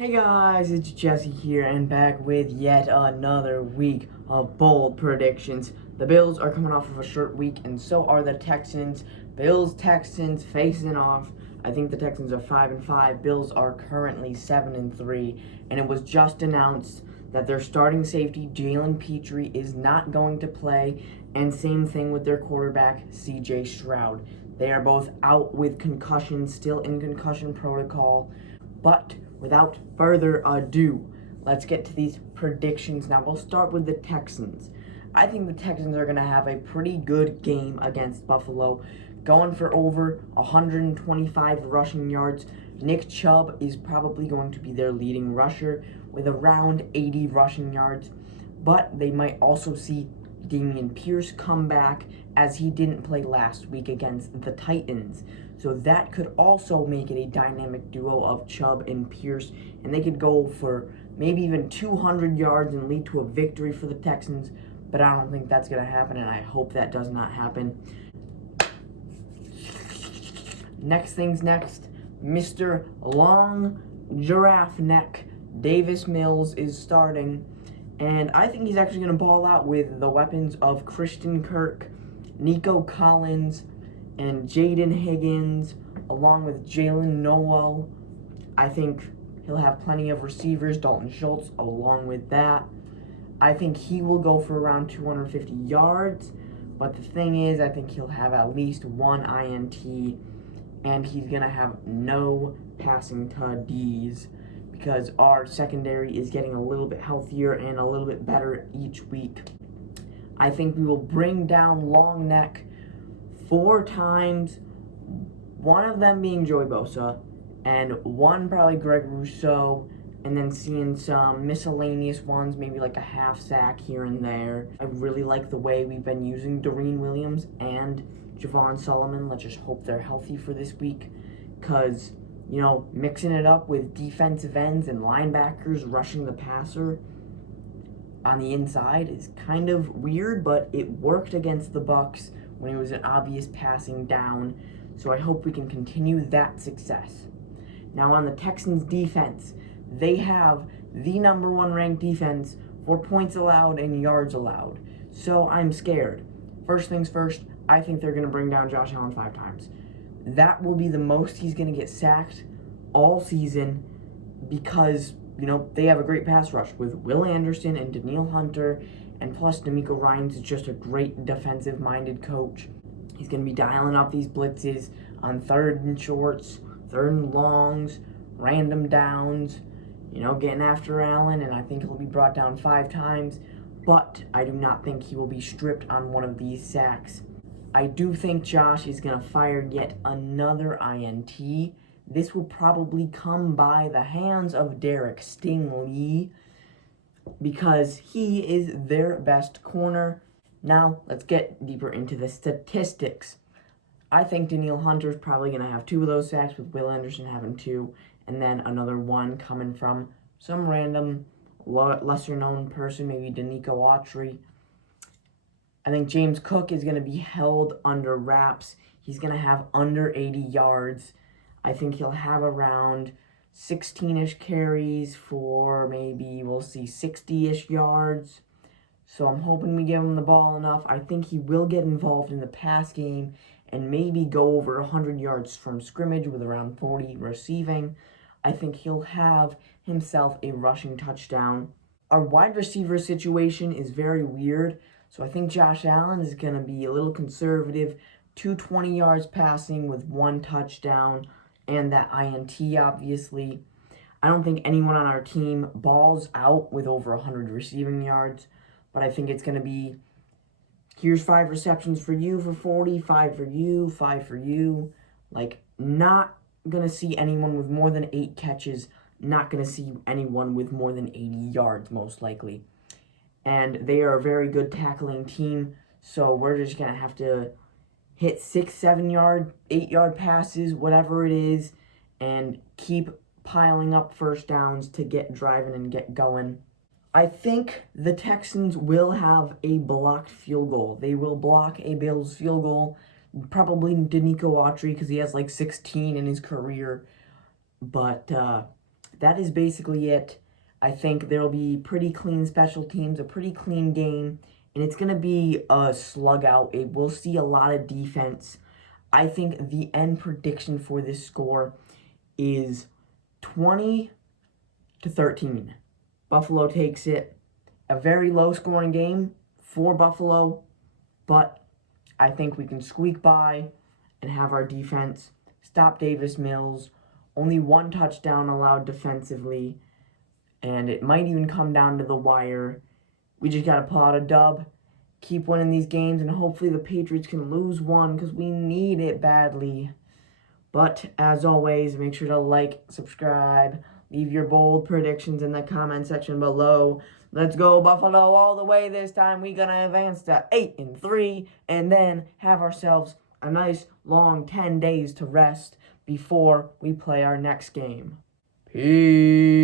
Hey guys, it's Jesse here and back with yet another week of bold predictions. The Bills are coming off of a short week and so are the Texans. Bills-Texans facing off. I think the Texans are 5-5. Bills are currently 7-3, and it was just announced that their starting safety, Jalen Petrie, is not going to play, and same thing with their quarterback, CJ Stroud. They are both out with concussions, still in concussion protocol. But without further ado, let's get to these predictions. Now, we'll start with the Texans. I think the Texans are going to have a pretty good game against Buffalo, going for over 125 rushing yards. Nick Chubb is probably going to be their leading rusher with around 80 rushing yards, but they might also see Dameon Pierce come back, as he didn't play last week against the Titans. So that could also make it a dynamic duo of Chubb and Pierce, and they could go for maybe even 200 yards and lead to a victory for the Texans, but I don't think that's going to happen, and I hope that does not happen. Next thing's next. Mr. Long Giraffe Neck Davis Mills is starting, and I think he's actually going to ball out with the weapons of Christian Kirk, Nico Collins, and Jaden Higgins, along with Jalen Noel. I think he'll have plenty of receivers, Dalton Schultz, along with that. I think he will go for around 250 yards, but the thing is, I think he'll have at least one INT, and he's going to have no passing TDs, because our secondary is getting a little bit healthier and a little bit better each week. I think we will bring down Long Neck 4 times, one of them being Joey Bosa, and one probably Greg Rousseau, and then seeing some miscellaneous ones, maybe like a half sack here and there. I really like the way we've been using Doreen Williams and Javon Solomon. Let's just hope they're healthy for this week, because, you know, mixing it up with defensive ends and linebackers rushing the passer on the inside is kind of weird, but it worked against the Bucs when it was an obvious passing down, so I hope we can continue that success. Now, on the Texans defense, they have the number 1 ranked defense for points allowed and yards allowed, so I'm scared. First things first, I think they're going to bring down Josh Allen 5 times. That will be the most he's going to get sacked all season, because, you know, they have a great pass rush with Will Anderson and Danielle Hunter, and plus D'Amico Ryans is just a great defensive-minded coach. He's going to be dialing up these blitzes on 3rd and shorts, 3rd and longs, random downs, you know, getting after Allen, and I think he'll be brought down 5 times, but I do not think he will be stripped on one of these sacks. I do think Josh is going to fire yet another INT. This will probably come by the hands of Derek Stingley, because he is their best corner. Now, let's get deeper into the statistics. I think Danielle Hunter is probably going to have 2 of those sacks, with Will Anderson having 2, and then another 1 coming from some random lesser-known person, maybe Danico Autry. I think James Cook is going to be held under wraps. He's going to have under 80 yards. I think he'll have around 16-ish carries for maybe, we'll see, 60-ish yards. So I'm hoping we give him the ball enough. I think he will get involved in the pass game and maybe go over 100 yards from scrimmage with around 40 receiving. I think he'll have himself a rushing touchdown. Our wide receiver situation is very weird, so I think Josh Allen is going to be a little conservative, 220 yards passing with 1 touchdown, and that INT, obviously. I don't think anyone on our team balls out with over 100 receiving yards, but I think it's going to be, here's 5 receptions for you for 40, 5 for you, 5 for you. Like, not going to see anyone with more than 8 catches, not going to see anyone with more than 80 yards, most likely. And they are a very good tackling team, so we're just going to have to hit 6, 7 yard, 8 yard passes, whatever it is, and keep piling up first downs to get driving and get going. I think the Texans will have a blocked field goal. They will block a Bills field goal, probably Danico Autry, because he has like 16 in his career. But that is basically it. I think there will be pretty clean special teams, a pretty clean game, and it's going to be a slug out. We'll see a lot of defense. I think the end prediction for this score is 20-13. Buffalo takes it. A very low-scoring game for Buffalo, but I think we can squeak by and have our defense stop Davis Mills. Only one touchdown allowed defensively, and it might even come down to the wire. We just got to pull out a dub, keep winning these games, and hopefully the Patriots can lose one because we need it badly. But as always, make sure to like, subscribe, leave your bold predictions in the comment section below. Let's go Buffalo all the way this time. We're going to advance to 8-3 and then have ourselves a nice long 10 days to rest before we play our next game. Peace.